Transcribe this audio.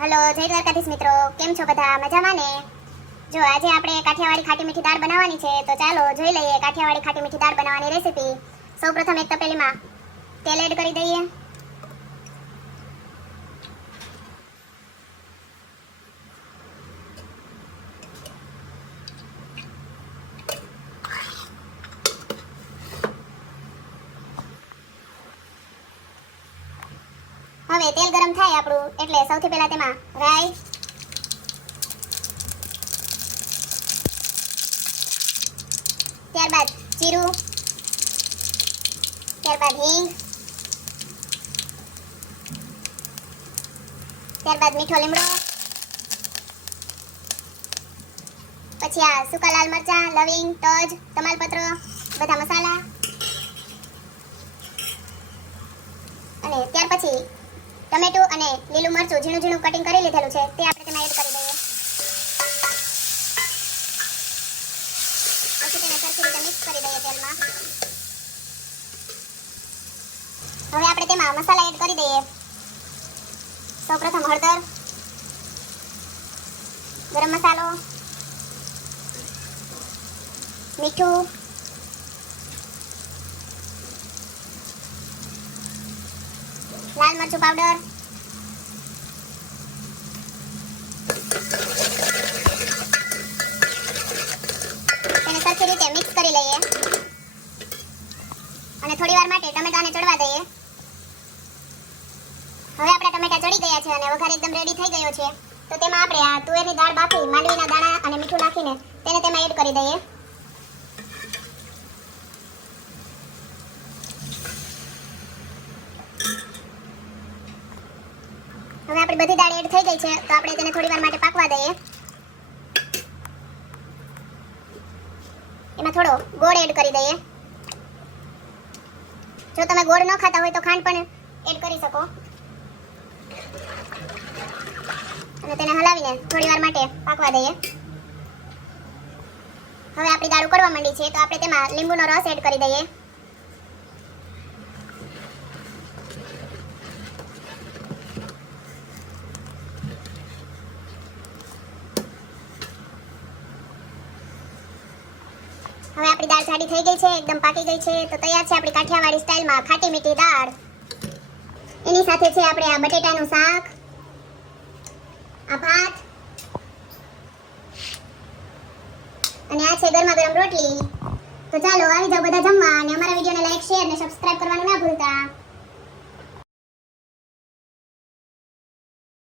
Hello, જય દ્વારકાધીશ મિત્રો. કેમ છો બધા? મજામાં ને? જો, આજે આપણે કાઠિયાવાડી ખાટી મીઠી દાળ બનાવવાની છે, તો ચાલો જોઈ લઈએ કાઠિયાવાડી ખાટી મીઠી દાળ બનાવવાની રેસીપી. સૌપ્રથમ એક તપેલીમાં તેલ એડ કરી દઈએ. હવે તેલ ગરમ થાય આપણું, એટલે સૌથી પહેલા તેમાં રાઈ. ત્યારબાદ જીરું. ત્યારબાદ હિંગ. ત્યારબાદ મીઠો લીમડો. પછી આ સૂકા લાલ મરચાં, લવિંગ, તજ, તમાલપત્ર, બધા મસાલા. અને ત્યાર પછી ટમેટું અને લીલું મરચું, ઝીણું ઝીણું કટિંગ કરી લીધેલું છે, તે આપણે તેમાં એડ કરી દઈએ. પછી તેને સરખી રીતે મિક્સ કરી દઈએ તેલમાં. હવે આપણે તેમાં મસાલા એડ કરી દઈએ. સૌપ્રથમ હળદર, ગરમ મસાલો, મીઠું લાલ મરચું પાવડર તેને સરખી રીતે મિક્સ કરી લઈએ. અને થોડી વાર માટે ટમેટાને ચડવા દઈએ. હવે આપણા ટમેટા ચડી ગયા છે અને વઘાર એકદમ રેડી થઈ ગયો છે. તો તેમાં આપણે આ તુવેરની દાળ બાફી, માંડવીના દાણા અને મીઠું નાખીને તેને તેમાં એડ કરી દઈએ. હવે આપણી બધી દાળ એડ થઈ ગઈ છે, તો આપણે તેને થોડી વાર માટે પાકવા દઈએ. એમાં થોડો ગોળ એડ કરી દઈએ. જો તમે ગોળ ન ખાતા હોય તો ખાંડ પણ એડ કરી શકો. અને તેને હલાવીને થોડી વાર માટે પાકવા દઈએ. હવે આપણી દાળ ઉકળવા માંડી છે, તો આપણે તેમાં લીંબુનો રસ એડ કરી દઈએ. હવે આપણી દાળ જાડી થઈ ગઈ છે, એકદમ પાકી ગઈ છે, તો તૈયાર છે આપણી કાઠિયાવાડી સ્ટાઇલમાં ખાટી મીઠી દાળ. એની સાથે છે આપણે આ બટેટાનું શાક, આ ભાત, અને આ છે ગરમા ગરમ રોટલી. તો ચાલો આવી જાઓ બધા જમવા, અને અમારા વિડીયોને લાઈક શેર અને સબસ્ક્રાઇબ કરવાનું ના ભૂલતા.